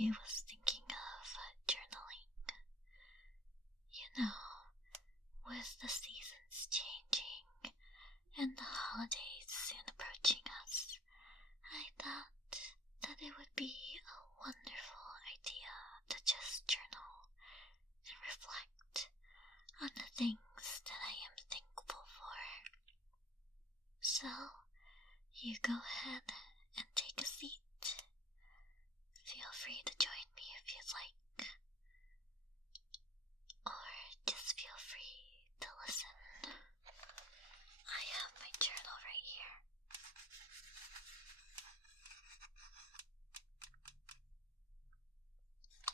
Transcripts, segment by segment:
I was thinking of journaling. You know, with the seasons changing and the holidays soon approaching us, I thought that it would be a wonderful idea to just journal and reflect on the things that I am thankful for. So, you go ahead and take a seat. Feel free to join me if you'd like, or just feel free to listen. I have my journal right here.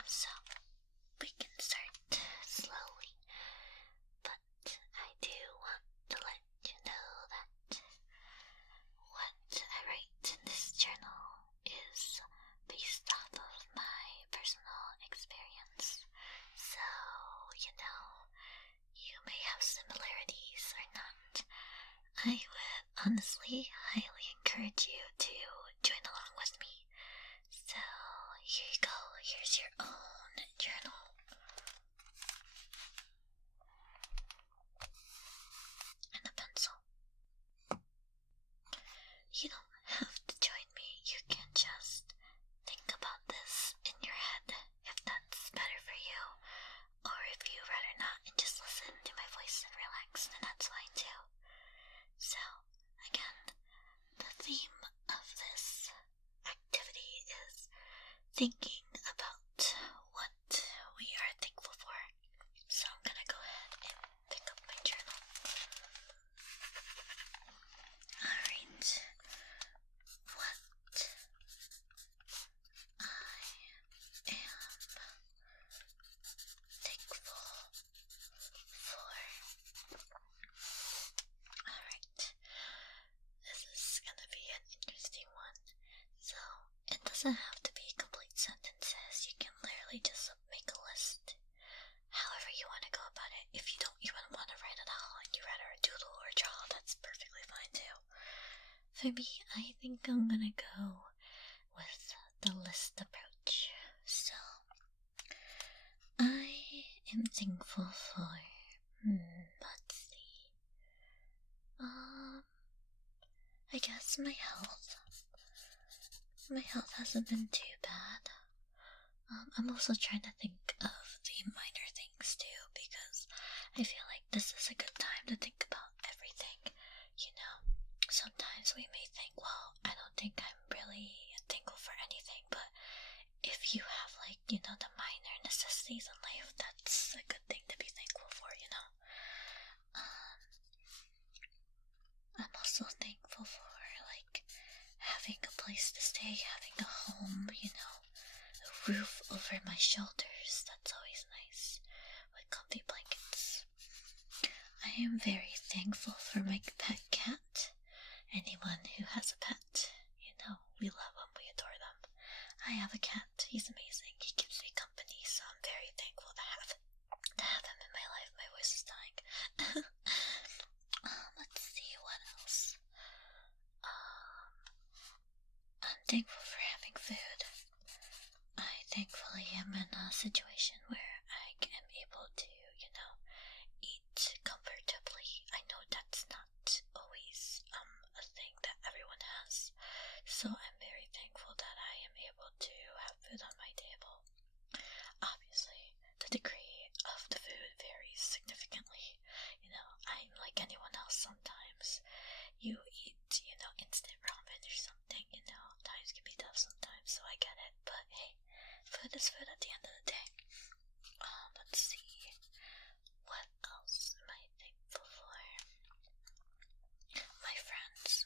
So, we can start slowly, but I do want to let you know that what I write in this journal is based off of my personal experience. So, you may have similarities or not. I would honestly highly encourage you to join along with me. So, here you go. Here's your own journal. And a pencil. You don't have to join me. You can just think about this in your head if that's better for you. Or if you rather not and just listen to my voice and relax, then that's fine too. So, again, the theme of this activity is thinking about what we are thankful for. So I'm gonna go ahead and pick up my journal. Alright. What I am thankful for. Alright. This is gonna be an interesting one. So, it doesn't have to be complete sentences. You can literally just make a list. However you want to go about it. If you don't even want to write it all and you rather doodle or draw, that's perfectly fine too. For me, I think I'm gonna go with the list approach. So, I am thankful for, let's see, I guess my health. My health hasn't been too bad. I'm also trying to think of the minor things too, because I feel like this is a good time to think about everything. Sometimes we may think, well, I don't think I'm really thankful for anything, but if you have the minor necessities in life, that's a good thing to be thankful for, I'm also thankful for, having a place to stay, having a home, a roof over my shoulders. That's always nice, with comfy blankets. I am very thankful for my pet cat. Anyone who has a pet, we love them, we adore them. I have a cat. He's amazing. He keeps me company, so I'm very thankful to have him in my life. My voice is dying. Let's see, what else? I'm thankful for having food. I thankfully am in a situation where I am able to, eat comfortably. I know that's not always a thing that everyone has, so I'm very thankful that I am able to have food on my table. Obviously, the degree of the food varies significantly. I'm like anyone else sometimes. You eat, instant ramen or something, times can be tough sometimes, so I get it, but hey, food is food at the end of the day. Let's see, what else am I thankful for? My friends.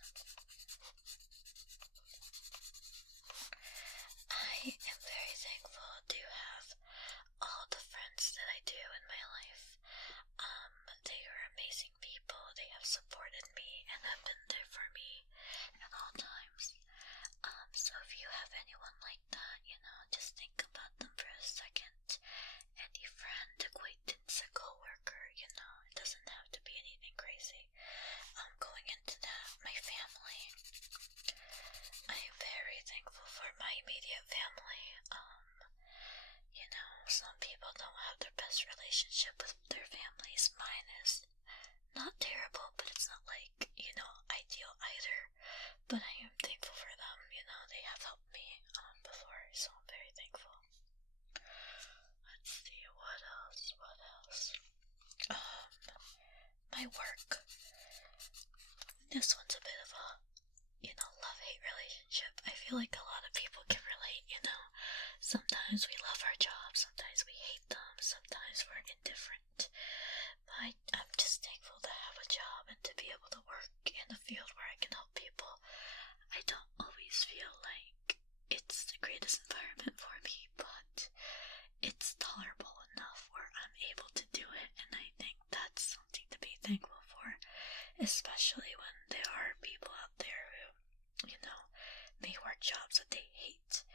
I am very thankful to have all the friends that I do in my life. They are amazing people. They have supported me and have been there for me at all times. So if you have anyone like that, just think about them for this one's a bit of a, love-hate relationship. I feel like a lot of people can relate, Sometimes we love our jobs, sometimes we hate them, sometimes we're indifferent. But I'm just thankful to have a job and to be able to work in a field where I can help people. I don't always feel like it's the greatest environment for me, but it's tolerable enough where I'm able to do it, and I think that's something to be thankful for, especially when there are people out there who, may work jobs that they hate.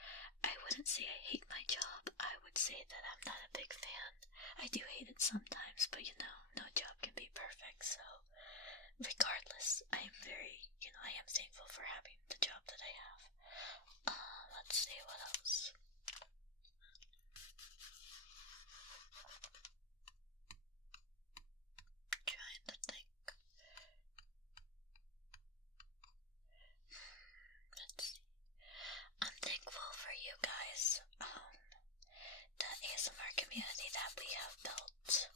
I wouldn't say I hate my job, I would say that I'm not a big fan. I do hate it sometimes, but no job can be perfect, so regardless, I am I am thankful for having the job that I have. Let's see what else. Trying to think. Let's see. I'm thankful for you guys, the ASMR community that we have built,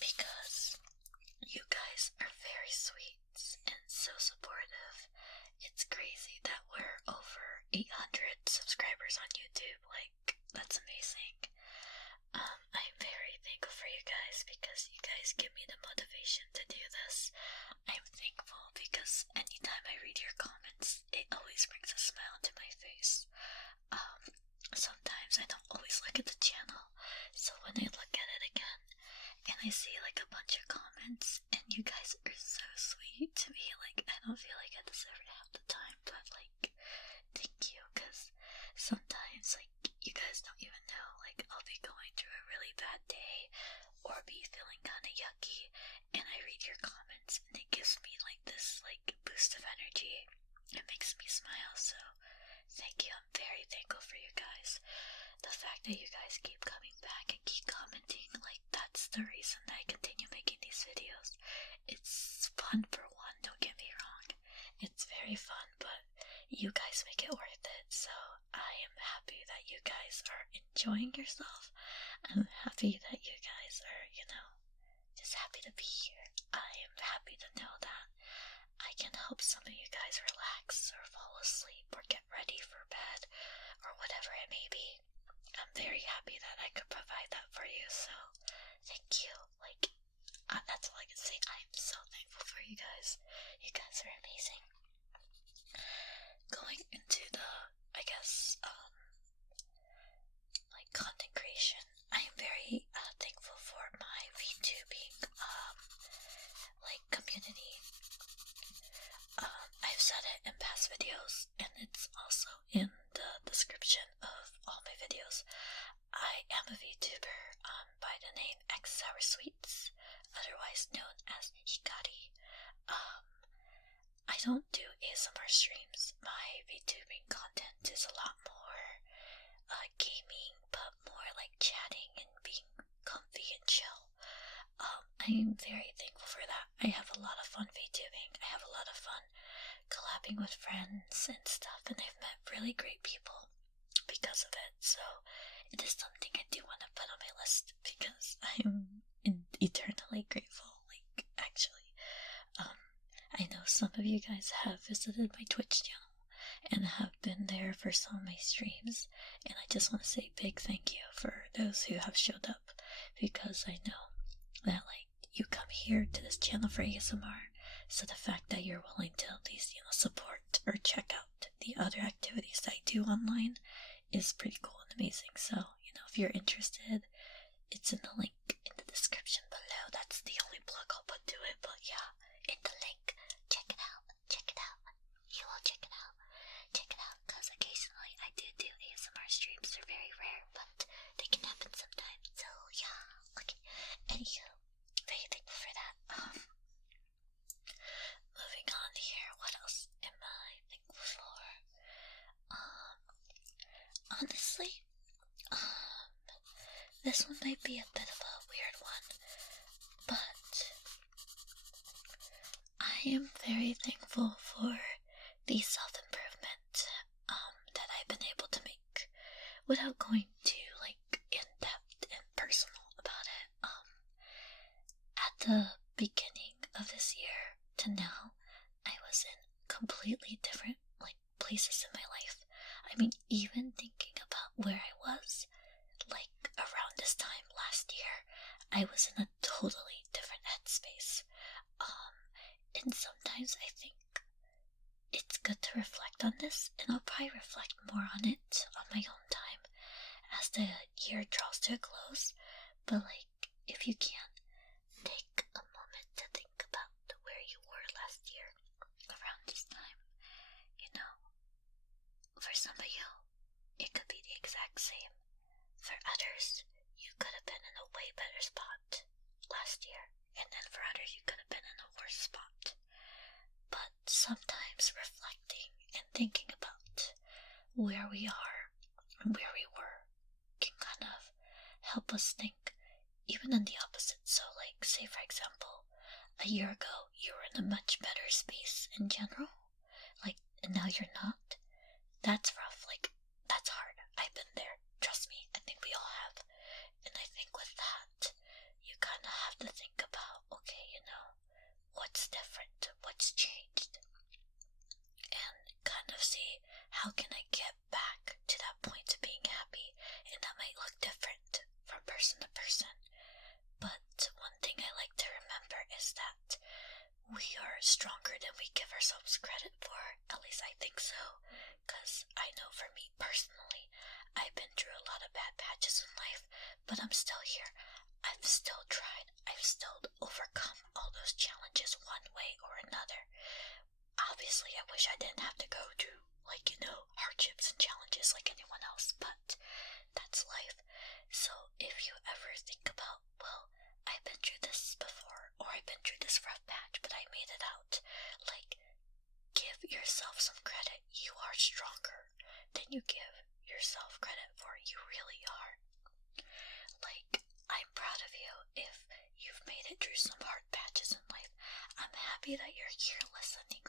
because you guys are very sweet and so supportive. It's crazy that we're over 800 subscribers on YouTube. Like, that's amazing. I'm very thankful for you guys because you guys give me the motivation to do this. I'm thankful because anytime I read your comments, it always brings a smile to my face. Sometimes I don't always look at the channel, so when I look at it again and I see like a bunch of comments, and you guys are so sweet to me, like I don't feel like I deserve it half the time, but like thank you, because sometimes like you guys don't even know, like I'll be going through a really bad day or be feeling kind of yucky, and I read your comments and it gives me like this like boost of energy. It makes me smile, so thank you. I'm very thankful for you guys. The fact that you guys keep coming back and keep commenting, like that's the reason that I continue making these videos. It's fun for one, don't get me wrong. It's very fun, but you guys make it worth it, so I am happy that you guys are enjoying yourself. I'm happy that you guys are, just happy to be here. I am happy to know that I can help some of you guys relax or fall asleep or get ready for bed or whatever it may be. I'm very happy that I could provide that for you, so thank you. Like, that's all I can say. I am so thankful for you guys. You guys are amazing. Going into the, I guess, like content creation, I am very thankful for my VTubing, like community. I've said it in past videos, and it's also in the description of all my videos. I am a VTuber by the name X Sour Sweets, otherwise known as Hikari. I don't do ASMR streams. My VTubing content is a lot more gaming, but more like chatting and being comfy and chill. I'm very thankful for that. I have a lot of fun VTubing. I have a lot of fun collabing with friends and stuff, and I've met really great people because of it, so it is something I do want to put on my list because I'm eternally grateful. Like, actually, I know some of you guys have visited my Twitch channel and have been there for some of my streams, and I just want to say big thank you for those who have showed up, because I know that like you come here to this channel for ASMR, so the fact that you're willing to at least support or check out the other activities that I do online is pretty cool and amazing. So if you're interested, it's in the link in the description below. That's the only plug I'll put to it, but yeah, in the link, check it out, you will check it out, because occasionally I do ASMR streams. They're very rare, but they can happen sometimes, so yeah, okay. Anywho, very thankful for that. Moving on here, what else am I thankful for? Honestly, this one might be a bit of a weird one, but I am very thankful for the self-improvement that I've been able to make without going too in-depth and personal about it. At the beginning of this year to now, I was in completely different places in my life. I mean, even thinking about where I was around this time last year, I was in a totally different headspace. And sometimes I think it's good to reflect on this, and I'll probably reflect more on it on my own time as the year draws to a close. But if you can, take a moment to think about where you were last year around this time. For some of you, it could be the exact same. For others, you could have been in a way better spot last year, and then for others, you could have been in a worse spot. But sometimes reflecting and thinking about where we are and where we were can kind of help us think even in the opposite. So say for example, a year ago you were in a much better space in general, and now you're not. That's rough, that's hard. I've been there, trust me, I think we all have. And I think with that, you kind of have to think about, okay, what's different, what's changed, and kind of see how can I get back to that point of being happy. And that might look different from person to person, but one thing I like to remember is that we are stronger than we give ourselves credit for. At least I think so, because I know for me personally, I've been through a lot of bad patches in life, but I'm still here. I've still tried. I've still overcome all those challenges one way or another. Obviously, I wish I didn't have to go through, hardships and challenges like anyone else, but that's life. So if you ever think about, well, I've been through this before, or I've been through this rough patch, but I made it out, give yourself some credit. You are stronger than you give yourself credit for. You really are. I'm proud of you if you've made it through some hard patches in life. I'm happy that you're here listening.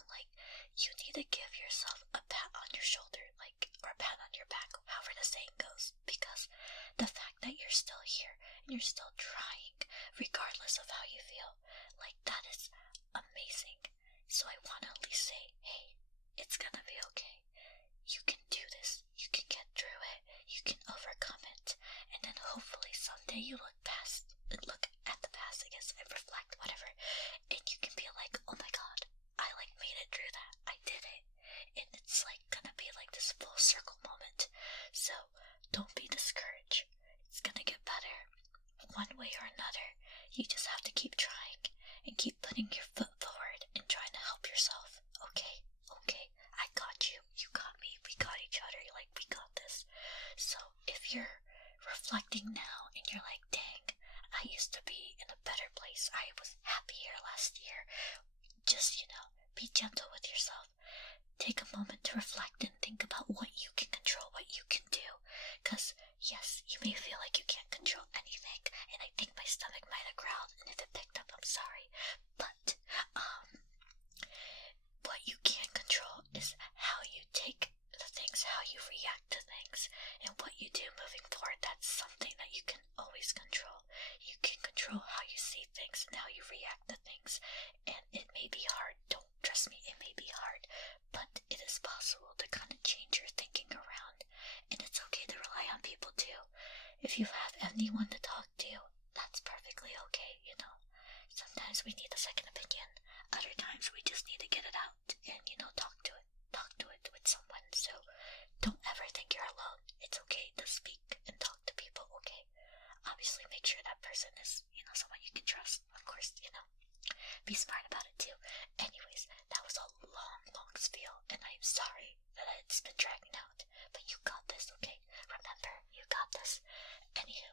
You need to give yourself a pat on your shoulder, or a pat on your back, however the saying goes, because the fact that you're still here and you're still trying, regardless of how you feel, that is amazing. So I want to at least say, hey, it's gonna be okay. You can do this. You can get through it. You can overcome it. And then hopefully someday you look at the past, I guess, and reflect, whatever, and you can be like, oh my god, I made it through that. I did it. And it's gonna be this full circle moment. So don't be discouraged. It's gonna get better. One way or another. You just have to keep trying and keep putting your foot forward and trying to help yourself. Okay, I got you. You got me. We got each other. We got this. So if you're reflecting now and you're like, dang, I used to be in a better place. I was happier last year. Just, be gentle with yourself. Take a moment to reflect and think about what you can control, what you can do. Because, yes, you may feel like you can't control anything, and I think my stomach might have growled, and if it picked up, I'm sorry. But, what you can control is how you take the things, how you react to things, and what you do moving forward. That's something that you can always control. You can control how you see things and how you react to things, and it may be hard. Trust me, it may be hard, but it is possible to kind of change your thinking around, and it's okay to rely on people too. If you have anyone to talk to, that's perfectly okay, Sometimes we need a second opinion. Other times we just need to get it out and, talk to it with someone. So don't ever think you're alone. It's okay to speak and talk to people, okay? Obviously make sure that person is, someone you can trust. Of course, be smart about it too. Anyways, that was a long spiel, and I'm sorry that it's been dragging out, but you got this, okay? Remember, you got this. Anywho,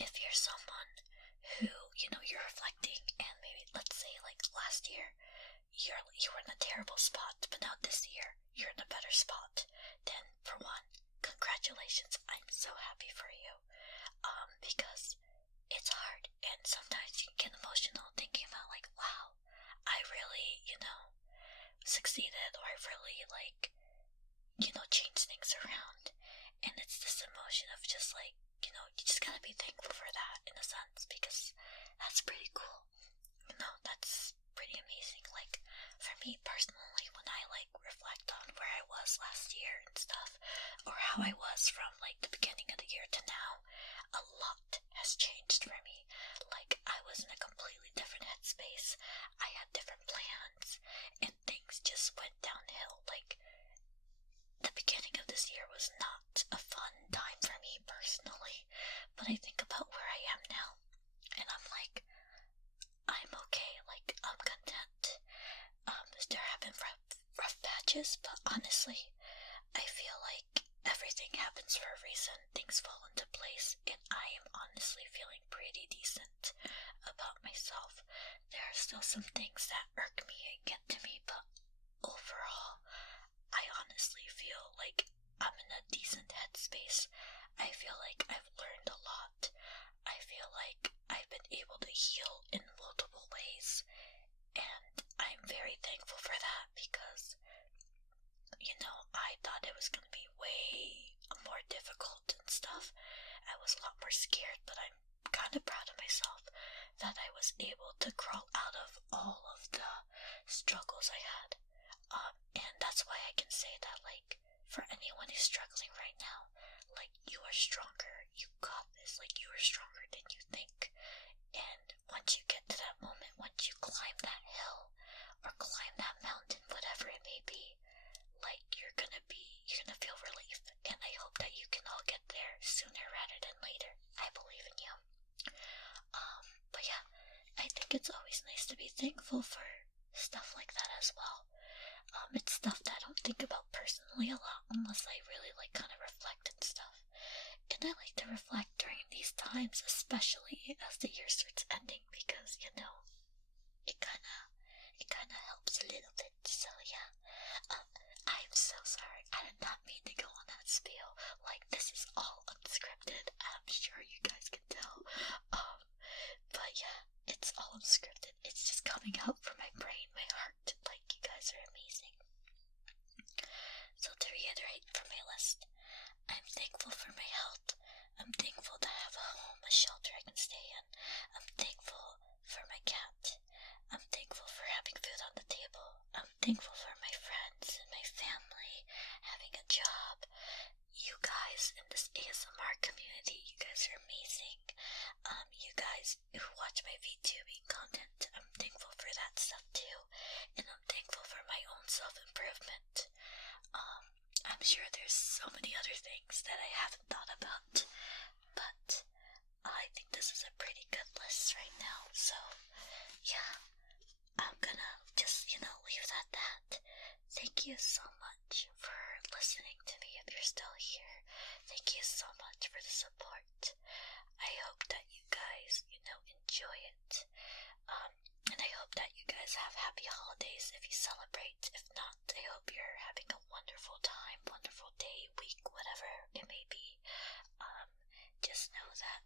if you're someone who, you're reflecting, and maybe, let's say, last year, you were in a terrible spot, but now this year, you're in a better spot, then, for one, congratulations. I'm so happy for you, because it's hard, and sometimes you can get emotional thinking about, wow, I really, succeeded, or I really, changed things around, and it's this emotion of just, you just gotta be thankful for that, in a sense, because that's pretty cool. how I was from like the beginning of the year to now. A lot has changed for me. Like, I was in a completely different headspace. I had different plans, and things just went downhill. Like, the beginning of this year was not a fun time for me personally, but I think about where I am now, and I'm like, I'm okay. Like, I'm content. There have been rough patches, but honestly, I feel like everything happens for a reason. Things fall into place, and I am honestly feeling pretty decent about myself. There are still some things that irk me and get to me, but overall, I honestly feel like I'm in a decent headspace. I feel like I've learned a lot. I feel like I've been able to heal in multiple ways, and I'm very thankful for that because, you know, I thought it was going to be way more difficult and stuff. I was a lot more scared, but I'm kind of proud of myself that I was able to crawl out of all of the struggles I had. And that's why I can say that, like, for anyone who's struggling right now, like, you are stronger. You got this. Like, you are stronger than you think. And once you get to that moment, once you climb that hill or climb that mountain, whatever it may be, like, you're gonna feel relief. And I hope that you can all get there sooner rather than later. I believe in you. But yeah, I think it's always nice to be thankful for stuff like that as well. It's stuff that I don't think about personally a lot unless I really like kind of reflect and stuff. And I like to reflect during these times, especially as the year starts ending, because, you know, it kind of helps a little bit. So yeah, I'm so sorry. I did not mean to go on that spiel. Like, this is all unscripted. I'm sure you guys can tell. But yeah, it's all unscripted. It's just coming out from my brain, my heart. Like, you guys are amazing. So to reiterate from my list, I'm thankful for my health. I'm thankful to have a home, a shelter I can stay in. I'm thankful for my cat. I'm thankful for having food on the table. I'm thankful for my friends and my family, having a job. You guys in this ASMR community, you guys are amazing. You guys who watch my VTubing content, I'm thankful for that stuff too. And I'm thankful for my own self-improvement. I'm sure there's so many other things that I haven't thought about, but I think this is a pretty good list right now. So yeah, I'm gonna just, leave it at that. Thank you so much for listening to me if you're still here. Thank you so much for the support. I hope that you guys, enjoy it. And I hope that you guys have happy holidays if you celebrate. If not, I hope you're having a wonderful time, wonderful day, week, whatever it may be. Just know that